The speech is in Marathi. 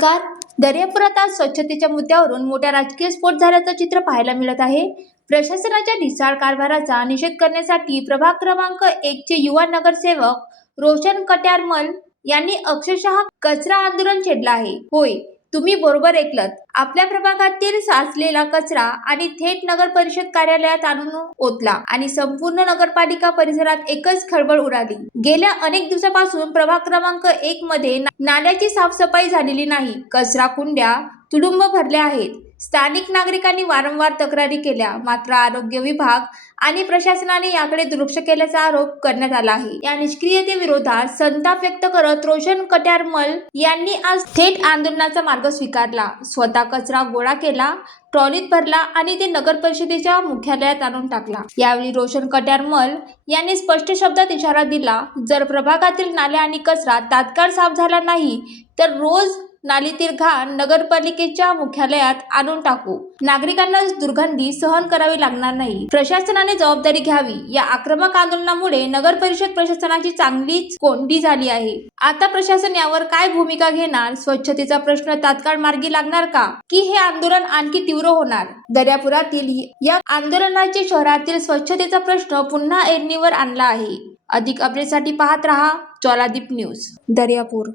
नमस्कार. दर्यापुरात आज स्वच्छतेच्या मुद्द्यावरून मोठ्या राजकीय स्फोट झाल्याचं चित्र पाहायला मिळत आहे. प्रशासनाच्या ढिसाळ कारभाराचा निषेध करण्यासाठी प्रभाग क्रमांक एकचे युवा नगरसेवक रोशन कट्यारमल यांनी अक्षरशः कचरा आंदोलन छेडलं आहे. होय तुम्ही बरोबर ऐकलत. आपल्या प्रभागातील साचलेला कचरा आणि थेट नगर परिषद कार्यालयात आणून ओतला आणि संपूर्ण नगरपालिका परिसरात एकच खळबळ उडाली. गेल्या अनेक दिवसापासून प्रभाग क्रमांक एक मध्ये नाल्याची साफसफाई झालेली नाही. कचरा कुंड्या तुडुंब भरले आहेत. स्थानिक नागरिकांनी वारंवार तक्रारी केल्या. मात्र आरोग्य विभाग आणि प्रशासनाने याकडे दुर्लक्ष केल्याचा आरोप करण्यात आला आहे. या निष्क्रियते विरोधात संताप व्यक्त करत रोशन कट्यारमल यांनी आज थेट आंदोलनाचा मार्ग स्वीकारला. स्वतः कचरा गोळा केला ट्रॉलीत भरला आणि ते नगर परिषदेच्या मुख्यालयात आणून टाकला. यावेळी रोशन कट्यारमल यांनी स्पष्ट शब्दात इशारा दिला जर प्रभागातील नाल्या आणि कचरा तात्काळ साफ झाला नाही तर रोज नालीतील घाण नगरपालिकेच्या मुख्यालयात आणून टाकू. नागरिकांना दुर्गंधी सहन करावी लागणार नाही. प्रशासनाने जबाबदारी घ्यावी. या आक्रमक आंदोलनामुळे नगर परिषद प्रशासनाची चांगलीच कोंडी झाली आहे. आता प्रशासन यावर काय भूमिका घेणार? स्वच्छतेचा प्रश्न तात्काळ मार्गी लागणार का? की हे आंदोलन आणखी तीव्र होणार? दर्यापुरातील या आंदोलनाचे शहरातील स्वच्छतेचा प्रश्न पुन्हा ऐरणीवर आणला आहे. अधिक अपडेटसाठी पाहत रहा ज्वालादीप न्यूज. दर्यापूर